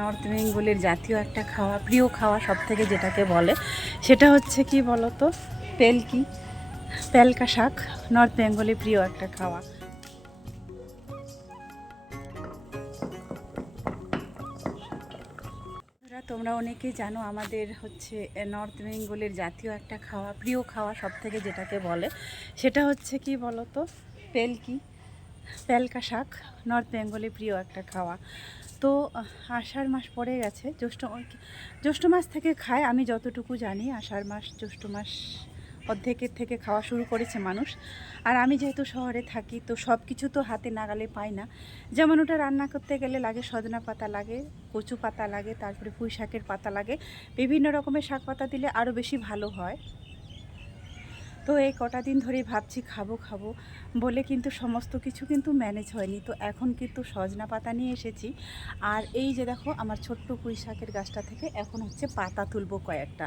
North বেঙ্গলের জাতীয় একটা খাওয়া, প্রিয় খাওয়া সব থেকে যেটাকে বলে, সেটা হচ্ছে কি বলতো? পেলকি, পেলকা শাক নর্থ বেঙ্গলে প্রিয় একটা খাওয়া। তোমরা অনেকেই জানো আমাদের হচ্ছে নর্থ বেঙ্গলের জাতীয় একটা খাওয়া, প্রিয় খাওয়া সব থেকে যেটাকে বলে, সেটা হচ্ছে কি বলতো? পেলকি। পেলকা শাক, নর্থ বেঙ্গলে প্রিয় একটা খাওয়া। তো, আষাঢ় মাস পড়ে গেছে, জ্যৈষ্ঠ জ্যৈষ্ঠ মাস থেকে খায়, আমি যতটুকু জানি, আষাঢ় মাস, জ্যৈষ্ঠ মাস অর্ধেকের থেকে খাওয়া শুরু করেছে মানুষ। আর আমি যেহেতু শহরে থাকি, তো সব কিছু তো হাতে নাগালে পাই না। যেমন ওটা রান্না করতে গেলে লাগে সজনা পাতা লাগে, কচু পাতা লাগে, তারপরে পুঁই শাকের পাতা লাগে। বিভিন্ন রকমের শাক পাতা দিলে আরও বেশি ভালো হয়। তো এই কটা দিন ধরে ভাবছি খাব খাব। বলে কিন্তু সমস্ত কিছু কিন্তু ম্যানেজ হয়নি। তো এখন কিন্তু সজনা পাতা নিয়ে এসেছি। আর এই যে দেখো, আমার ছোট্ট পুঁই শাকের গাছটা থেকে এখন হচ্ছে পাতা তুলবো কয়েকটা।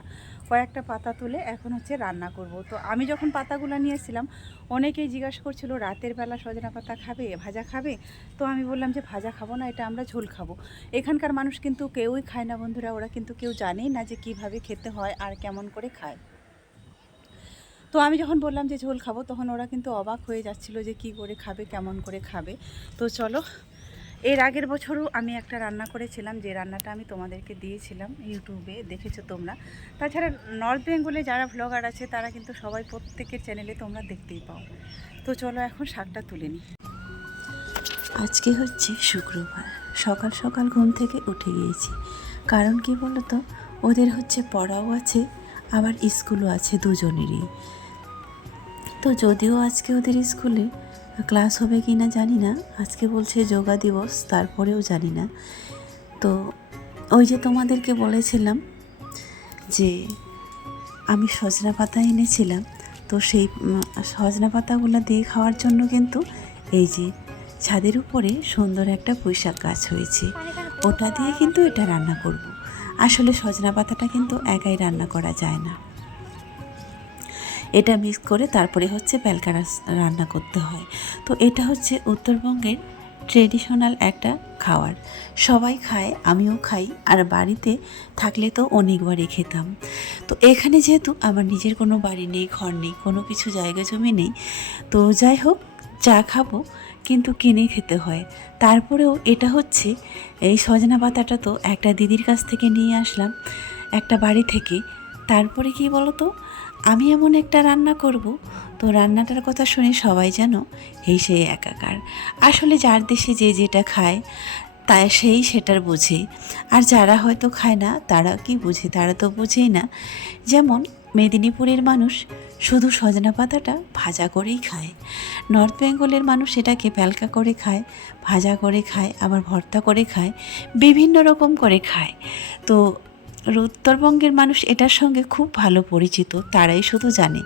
কয়েকটা পাতা তুলে এখন হচ্ছে রান্না করব। তো আমি যখন পাতাগুলো নিয়েছিলাম অনেকেই জিজ্ঞাসা করছিল, রাতের বেলা সজনা পাতা খাবে? ভাজা খাবে? তো আমি বললাম যে, ভাজা খাব না, এটা আমরা ঝোল খাব। এখানকার মানুষ কিন্তু কেউই খায় না বন্ধুরা। ওরা কিন্তু কেউ জানেই না যে কীভাবে খেতে হয় আর কেমন করে খায়। তো আমি যখন বললাম যে ঝোল খাব, তখন ওরা কিন্তু অবাক হয়ে যাচ্ছিল যে কি করে খাবে, কেমন করে খাবে। তো চলো, এর আগের বছরও আমি একটা রান্না করেছিলাম, যে রান্নাটা আমি তোমাদেরকে দিয়েছিলাম ইউটিউবে, দেখেছ তোমরা। তাছাড়া নর্থ বেঙ্গলে যারা ভ্লগার আছে, তারা কিন্তু সবাই প্রত্যেকের চ্যানেলে তোমরা দেখতেই পাও। তো চলো এখন শাকটা তুলে নিই। আজকে হচ্ছে শুক্রবার। সকাল সকাল ঘুম থেকে উঠে গিয়েছি। কারণ কি বলতো? ওদের হচ্ছে পড়াও আছে, আবার স্কুলও আছে দুজনেরই। তো যদিও আজকে ওদের স্কুলে ক্লাস হবে কি না জানি না। আজকে বলছে যোগা দিবস, তারপরেও জানি না। তো ওই যে তোমাদেরকে বলেছিলাম যে আমি সজনা পাতা এনেছিলাম, তো সেই সজনা পাতাগুলো দিয়ে খাওয়ার জন্য কিন্তু এই যে ছাদের উপরে সুন্দর একটা পুঁইশাক গাছ হয়েছে। ওটা দিয়ে কিন্তু এটা রান্না করব। আসলে সজনা পাতাটা কিন্তু একাই রান্না করা যায় না। এটা মিক্স করে তারপরে হচ্ছে রাস- রান্না করতে হয়। তো এটা হচ্ছে উত্তরবঙ্গের ট্রেডিশনাল একটা খাওয়ার। সবাই খায়, আমিও খাই, আর বাড়িতে থাকলে তো অনেকবারই খেতাম। তো এখানে যেহেতু আমার নিজের কোনো বাড়ি নেই, ঘর নেই, কোনো কিছু জায়গা জমি নেই, তো যাই হোক, চা খাব, কিন্তু কিনে খেতে হয়। তারপরেও এটা হচ্ছে, এই সজনা পাতাটা তো একটা দিদির কাছ থেকে নিয়ে আসলাম, একটা বাড়ি থেকে। তারপরে কি বলো তো আমি এমন একটা রান্না করব। তো রান্নাটার কথা শুনে সবাই যেন সেই একাকার। আসলে যার দেশে যে যেটা খায় তা সেই সেটার বোঝে। আর যারা হয়তো খায় না, তারা কি বুঝে? তারা তো বুঝেই না। যেমন মেদিনীপুরের মানুষ শুধু সজনা পাতাটা ভাজা করেই খায়। নর্থ বেঙ্গলের মানুষ এটাকে প্যালকা করে খায়, ভাজা করে খায়, আবার ভর্তা করে খায়, বিভিন্ন রকম করে খায়। তো উত্তরবঙ্গের মানুষ এটার সঙ্গে খুব ভালো পরিচিত, তারাই শুধু জানে।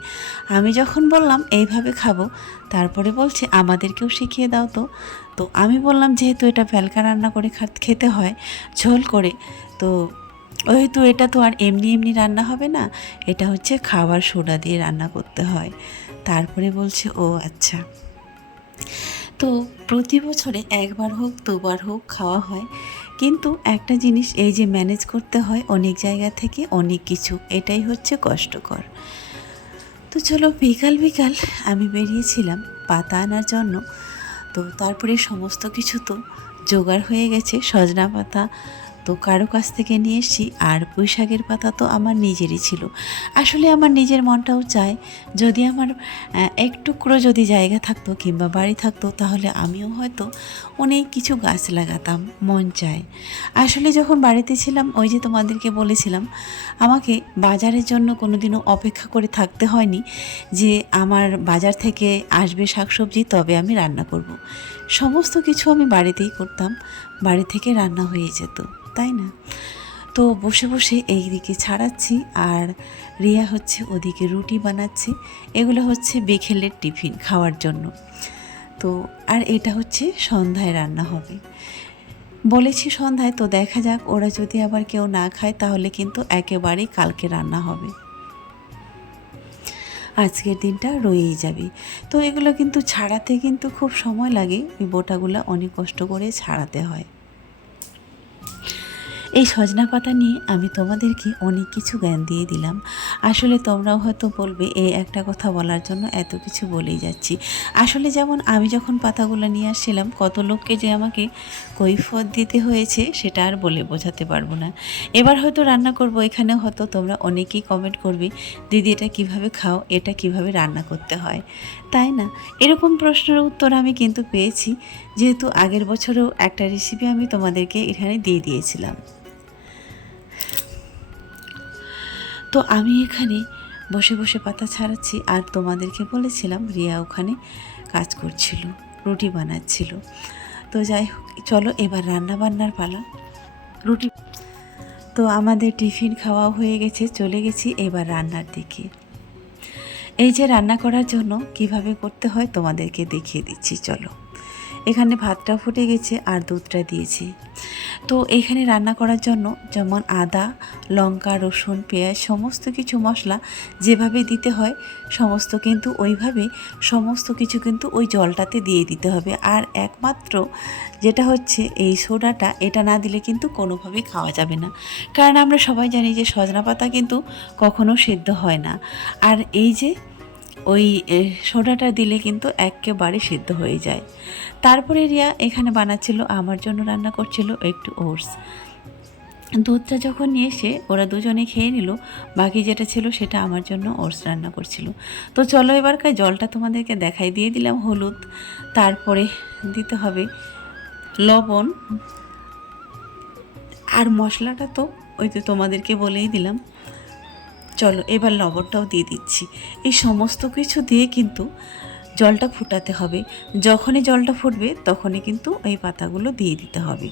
আমি যখন বললাম, এইভাবে খাব, তারপরে বলছে, আমাদেরকেও শিখিয়ে দাও তো। তো আমি বললাম, যেহেতু এটা প্যালকা রান্না করে খেতে হয়, ঝোল করে, তো ওই তো এটা তো আর এমনি এমনি রান্না হবে না, এটা হচ্ছে খাবার সোডা দিয়ে রান্না করতে হয়। তারপরে বলছে, ও আচ্ছা। তো প্রতি বছরে একবার হোক, দুবার হোক খাওয়া হয়। কিন্তু একটা জিনিস এই যে ম্যানেজ করতে হয় অনেক জায়গা থেকে অনেক কিছু, এটাই হচ্ছে কষ্টকর। তো চলো বিকাল বিকাল আমি বেরিয়েছিলাম পাতা আনার জন্য। তো তারপরে সমস্ত কিছু তো জোগাড় হয়ে গেছে, সজনা পাতা তো কারও কাছ থেকে নিয়ে এসেছি, আর শাকের পাতা তো আমার নিজেরই ছিল আসলে আমার নিজের মনটাও চায়, যদি আমার এক টুকরো যদি জায়গা থাকতো কিংবা বাড়ি থাকতো, তাহলে আমিও হয়তো অনেক কিছু গাছ লাগাতাম, মন চায় আসলে যখন বাড়িতে ছিলাম, ওই যে তোমাদেরকে বলেছিলাম, আমাকে বাজারের জন্য কোনোদিনও অপেক্ষা করে থাকতে হয়নি যে আমার বাজার থেকে আসবে শাকসবজি, তবে আমি রান্না করব। সমস্ত কিছু আমি বাড়িতেই করতাম। বাড়ি থেকে রান্না হয়ে যেত, তাই না? তো বসে বসে এই দিকে ছাড়াচ্ছি আর রিয়া হচ্ছে ওদিকে রুটি বানাচ্ছে। এগুলো হচ্ছে বিকেলের টিফিন খাওয়ার জন্য। তো আর এটা হচ্ছে সন্ধ্যায় রান্না হবে। বলেছি সন্ধ্যায়, তো দেখা যাক, ওরা যদি আবার কেউ না খায় তাহলে কিন্তু একেবারেই কালকে রান্না হবে। আজকের দিনটা রয়েই যাবে। তো এগুলো কিন্তু ছাড়াতে কিন্তু খুব সময় লাগে। ওই বোটাগুলো অনেক কষ্ট করে ছাড়াতে হয়। এই সজনা পাতা নিয়ে আমি তোমাদেরকে অনেক কিছু জ্ঞান দিয়ে দিলাম। আসলে তোমরাও হয়তো বলবে, এই একটা কথা বলার জন্য এত কিছু বলেই যাচ্ছি। আসলে যেমন আমি যখন পাতাগুলো নিয়ে আসছিলাম, কত লোককে যে আমাকে কৈফত দিতে হয়েছে, সেটা আর বলে বোঝাতে পারব না। এবার হয়তো রান্না করব, এখানে হয়তো তোমরা অনেকেই কমেন্ট করবে, দিদি, এটা কীভাবে খাও? এটা কীভাবে রান্না করতে হয়? তাই না? এরকম প্রশ্নের উত্তর আমি কিন্তু পেয়েছি। যেহেতু আগের বছরেও একটা রেসিপি আমি তোমাদেরকে এখানে দিয়ে দিয়েছিলাম। তো আমি এখানে বসে বসে পাতা ছাড়াচ্ছি আর তোমাদেরকে বলেছিলাম রিয়া ওখানে কাজ করছিল, রুটি বানাচ্ছিল। তো যাই হোক, চলো এবার রান্না বান্নার পালা। রুটি তো আমাদের টিফিন খাওয়া হয়ে গেছে, চলে গেছি এবার রান্নার দিকে। এই যে রান্না করার জন্য কীভাবে করতে হয় তোমাদেরকে দেখিয়ে দিচ্ছি, চলো। এখানে ভাতটা ফুটে গেছে আর দুধটা দিয়েছি। তো এখানে রান্না করার জন্য যেমন আদা, লঙ্কা, রসুন, পেঁয়াজ, সমস্ত কিছু মশলা যেভাবে দিতে হয়, সমস্ত কিন্তু ওইভাবে, সমস্ত কিছু কিন্তু ওই জলটাতে দিয়ে দিতে হবে। আর একমাত্র যেটা হচ্ছে এই সোডাটা, এটা না দিলে কিন্তু কোনোভাবেই খাওয়া যাবে না। কারণ আমরা সবাই জানি যে সজনা পাতা কিন্তু কখনো সেদ্ধ হয় না। আর এই যে ওই সোডাটা দিলে কিন্তু একেবারে সিদ্ধ হয়ে যায়। তারপরে রিয়া এখানে বানাচ্ছিল, আমার জন্য রান্না করছিল একটু ওটস। দুধটা যখন নিয়ে এসে ওরা দুজনে খেয়ে নিল, বাকি যেটা ছিল সেটা আমার জন্য ওটস রান্না করছিল। তো চলো এবার এবারকার জলটা তোমাদেরকে দেখাই, দিয়ে দিলাম হলুদ। তারপরে দিতে হবে লবণ। আর মশলাটা তো ওই তো তোমাদেরকে বলেই দিলাম। চলো, এবার লবণটাও দিয়ে দিচ্ছি। এই সমস্ত কিছু দিয়ে কিন্তু জলটা ফুটাতে হবে। যখনই জলটা ফুটবে, তখনই কিন্তু এই পাতাগুলো দিয়ে দিতে হবে।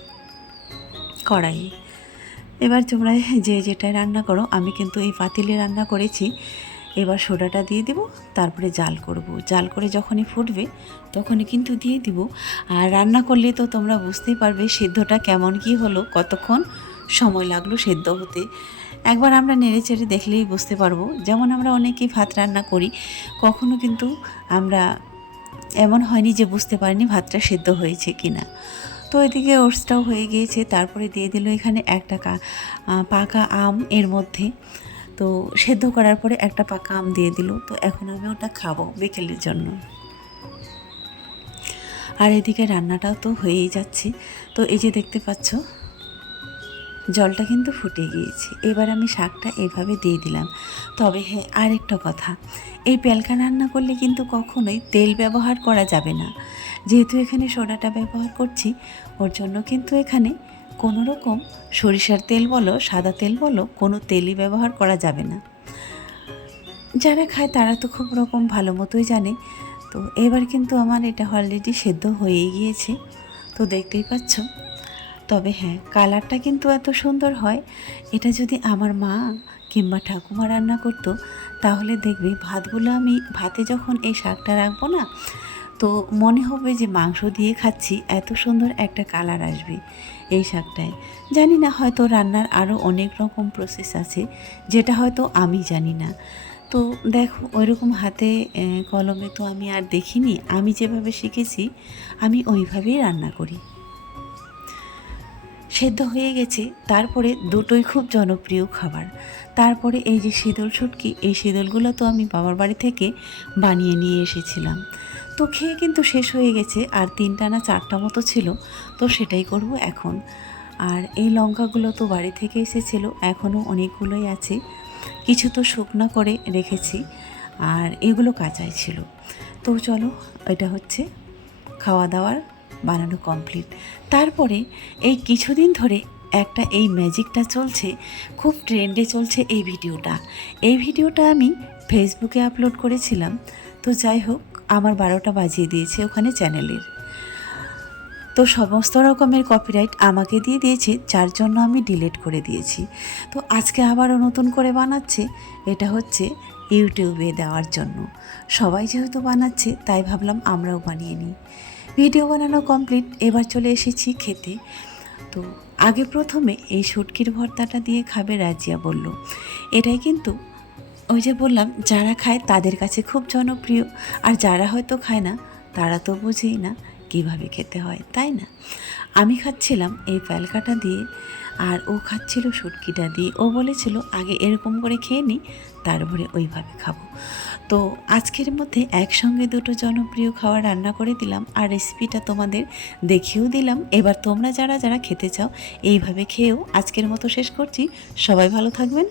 কড়াইয়ে। এবার তোমরা যে যেটাই রান্না করো, আমি কিন্তু এই পাতিলে রান্না করেছি। এবার সোডাটা দিয়ে দিব, তারপরে জাল করব। জাল করে যখনই ফুটবে, তখনই কিন্তু দিয়ে দিব। আর রান্না করলে তো তোমরা বুঝতেই পারবে সেদ্ধটা কেমন কি হলো, কতক্ষণ সময় লাগল সেদ্ধ হতে। একবার আমরা নেড়ে চেড়ে দেখলেই বুঝতে পারব, যেমন আমরা অনেকেই ভাত রান্না করি, কখনো কিন্তু আমরা এমন হয়নি যে বুঝতে পারিনি ভাতটা সেদ্ধ হয়েছে কি না তো এদিকে ওটসটাও হয়ে গিয়েছে, তারপরে দিয়ে দিল এখানে একটা পাকা আম এর মধ্যে। তো সেদ্ধ করার পরে একটা পাকা আম দিয়ে দিল, তো এখন আমি ওটা খাব বিকেলের জন্য। আর এদিকে রান্নাটাও তো হয়েই যাচ্ছে। তো এই যে দেখতে পাচ্ছ জলটা কিন্তু ফুটে গিয়েছে। এবার আমি শাকটা এভাবে দিয়ে দিলাম। তবে হ্যাঁ আরেকটা কথা। এই পেলকা রান্না করলে কিন্তু কখনোই তেল ব্যবহার করা যাবে না। যেহেতু এখানে সোডাটা ব্যবহার করছি, ওর জন্য কিন্তু এখানে কোনো রকম সরিষার তেল বলো, সাদা তেল বলো, কোনো তেলই ব্যবহার করা যাবে না। যারা খায় তারা তো খুব রকম ভালো মতোই জানে। তো এবার কিন্তু আমার এটা অলরেডি সেদ্ধ হয়েই গিয়েছে। তো দেখতেই পাচ্ছ তবে হ্যাঁ কালারটা কিন্তু এত সুন্দর হয়। এটা যদি আমার মা কিংবা ঠাকুমা রান্না করতো, তাহলে দেখবে ভাতগুলো আমি ভাতে যখন এই শাকটা রাখব না, তো মনে হবে যে মাংস দিয়ে খাচ্ছি, এত সুন্দর একটা কালার আসবে এই শাকটায়। জানি না, হয়তো রান্নার আরও অনেক রকম প্রসেস আছে, যেটা হয়তো আমি জানি না। তো দেখো, ওইরকম হাতে কলমে তো আমি আর দেখিনি, আমি যেভাবে শিখেছি, আমি ওইভাবেই রান্না করি। সেদ্ধ হয়ে গেছে, তারপরে দুটোই খুব জনপ্রিয় খাবার। তারপরে এই যে শীতল শুটকি, এই শীতলগুলো তো আমি বাবার বাড়ি থেকে বানিয়ে নিয়ে এসেছিলাম। তো খেয়ে কিন্তু শেষ হয়ে গেছে, আর তিনটা না চারটা মতো ছিল, তো সেটাই করব এখন। আর এই লঙ্কাগুলো তো বাড়ি থেকে এসেছিল, এখনও অনেকগুলোই আছে। কিছু তো শুকনো করে রেখেছি, আর এগুলো কাঁচাই ছিল। তো চলো, এটা হচ্ছে খাওয়া দাওয়ার বানানো কমপ্লিট তারপরে এই কিছুদিন ধরে একটা এই ম্যাজিকটা চলছে, খুব ট্রেন্ডে চলছে এই ভিডিওটা এই ভিডিওটা আমি ফেসবুকে আপলোড করেছিলাম, তো যাই হোক, আমার বারোটা বাজিয়ে দিয়েছে ওখানে চ্যানেলের তো সমস্ত রকমের কপিরাইট আমাকে দিয়ে দিয়েছে, যার জন্য আমি ডিলিট করে দিয়েছি। তো আজকে আবারও নতুন করে বানাচ্ছে, এটা হচ্ছে ইউটিউবে দেওয়ার জন্য। সবাই যেহেতু বানাচ্ছে, তাই ভাবলাম আমরাও বানিয়ে নিই। ভিডিও বানানো কমপ্লিট এবার চলে এসেছি খেতে। তো আগে প্রথমে এই শুটকির ভর্তাটা দিয়ে খাবে রাজিয়া বলল। এটাই কিন্তু ওই যে বললাম, যারা খায় তাদের কাছে খুব জনপ্রিয়, আর যারা হয়তো খায় না, তারা তো বুঝেই না কীভাবে খেতে হয়, তাই না? আমি খাচ্ছিলাম এই প্যালকাটা দিয়ে আর ও খাচ্ছিল সুটকিটা দিয়ে। ও বলেছিল, আগে এরকম করে খেয়ে নিই তারপরে ওইভাবে খাব। তো আজকের মধ্যে একসঙ্গে দুটো জনপ্রিয় খাবার রান্না করে দিলাম আর রেসিপিটা তোমাদের দেখিয়েও দিলাম। এবার তোমরা যারা যারা খেতে চাও, এইভাবে খেয়েও আজকের মতো শেষ করছি। সবাই ভালো থাকবেন